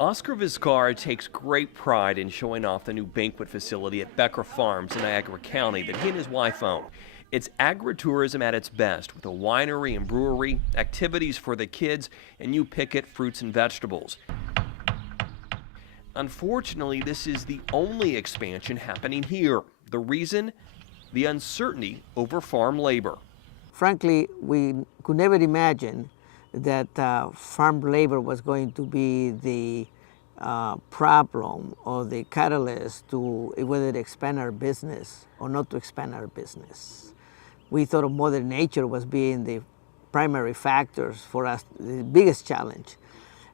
Oscar Vizcarra takes great pride in showing off the new banquet facility at Becker Farms in Niagara County that he and his wife own. It's agritourism at its best, with a winery and brewery, activities for the kids, and you pick it fruits and vegetables. Unfortunately, this is the only expansion happening here. The reason? The uncertainty over farm labor. Frankly, we could never imagine that farm labor was going to be the problem or the catalyst to whether to expand our business or not to expand our business. We thought of Mother Nature was being the primary factors for us, the biggest challenge.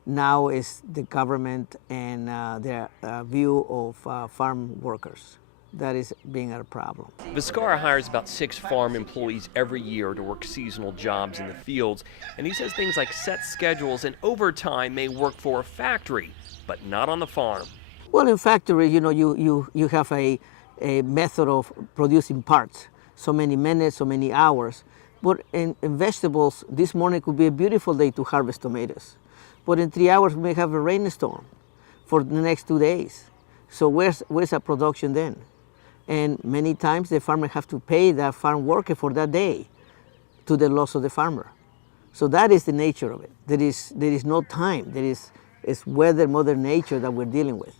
Now is the government and their view of farm workers. That is being our problem. Vizcarra hires about 6 farm employees every year to work seasonal jobs in the fields, and he says things like set schedules and overtime may work for a factory, but not on the farm. Well, in factory, you know, you have a method of producing parts, so many minutes, so many hours. But in vegetables, this morning could be a beautiful day to harvest tomatoes. But in 3 hours, we may have a rainstorm for the next 2 days. So where's our production then? And many times the farmer have to pay that farm worker for that day to the loss of the farmer. So that is the nature of it. There is no time. It's weather, Mother Nature that we're dealing with.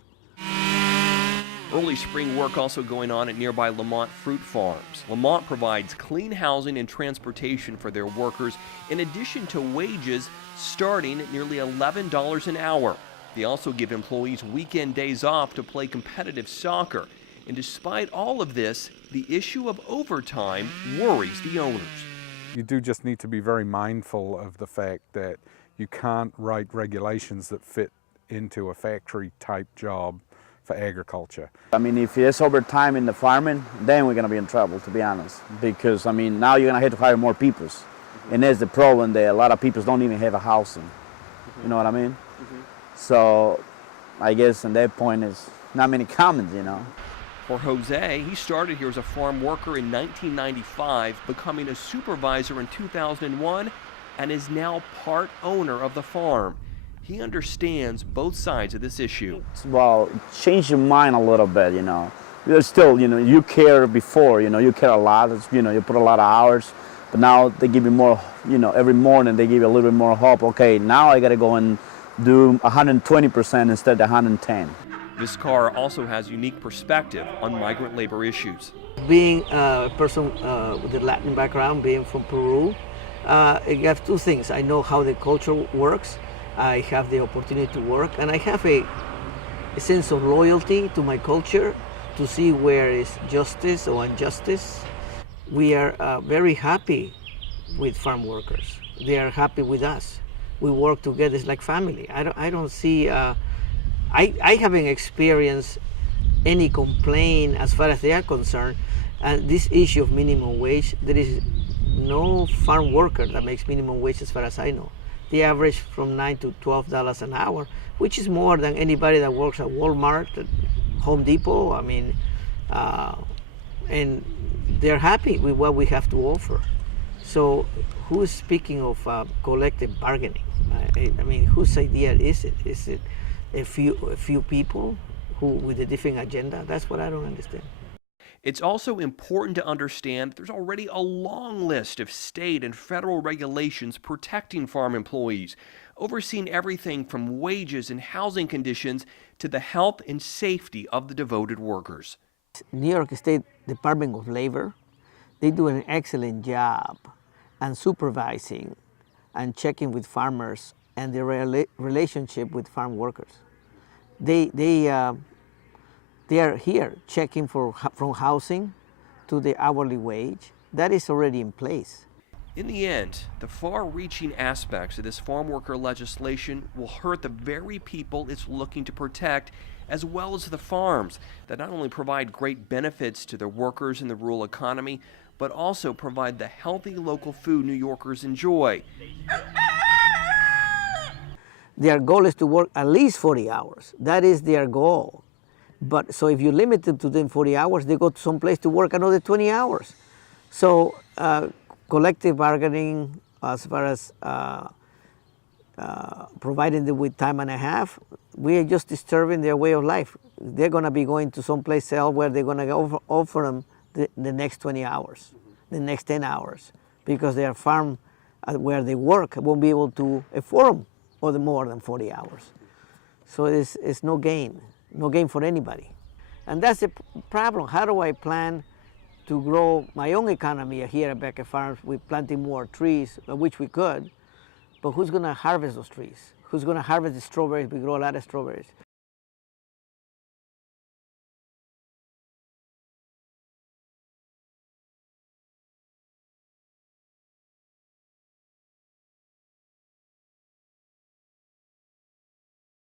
Early spring work also going on at nearby Lamont Fruit Farms. Lamont provides clean housing and transportation for their workers, in addition to wages starting at nearly $11 an hour. They also give employees weekend days off to play competitive soccer. And despite all of this, the issue of overtime worries the owners. You do just need to be very mindful of the fact that you can't write regulations that fit into a factory-type job for agriculture. I mean, if there's overtime in the farming, then we're going to be in trouble, to be honest. Because, I mean, now you're going to have to hire more people. And that's the problem that a lot of people don't even have a housing. You know what I mean? So I guess at that point, it's not many comments, you know. For Jose, he started here as a farm worker in 1995, becoming a supervisor in 2001, and is now part owner of the farm. He understands both sides of this issue. Well, change your mind a little bit, you know. You're still, you know, you care before, you know, you care a lot, you know, you put a lot of hours, but now they give you more, you know, every morning they give you a little bit more hope. Okay, now I got to go and do 120% instead of 110. Vizcarra also has unique perspective on migrant labor issues. Being a person with a Latin background, being from Peru, I have two things. I know how the culture works, I have the opportunity to work, and I have a sense of loyalty to my culture to see where is justice or injustice. We are very happy with farm workers. They are happy with us. We work together, it's like family. I don't see, I haven't experienced any complaint as far as they are concerned. And this issue of minimum wage, there is no farm worker that makes minimum wage as far as I know. They average from $9 to $12 an hour, which is more than anybody that works at Walmart, at Home Depot. I mean, and they're happy with what we have to offer. So who is speaking of collective bargaining? I mean, whose idea is it? Is it a few people who with a different agenda? That's what I don't understand. It's also important to understand there's already a long list of state and federal regulations protecting farm employees, overseeing everything from wages and housing conditions to the health and safety of the devoted workers. New York State Department of Labor, they do an excellent job and supervising and checking with farmers and their relationship with farm workers. They are here checking from housing to the hourly wage. That is already in place. In the end, the far-reaching aspects of this farm worker legislation will hurt the very people it's looking to protect, as well as the farms that not only provide great benefits to their workers in the rural economy, but also provide the healthy local food New Yorkers enjoy. Their goal is to work at least 40 hours. That is their goal. But so if you limit them to them 40 hours, they go to some place to work another 20 hours. So collective bargaining, as far as providing them with time and a half, we are just disturbing their way of life. They're going to be going to some place else where they're going to offer them the next 20 hours, the next 10 hours, because their farm where they work won't be able to afford them or more than 40 hours. So it's no gain for anybody. And that's the problem. How do I plan to grow my own economy here at Becker Farms with planting more trees, which we could, but who's going to harvest those trees? Who's going to harvest the strawberries? We grow a lot of strawberries.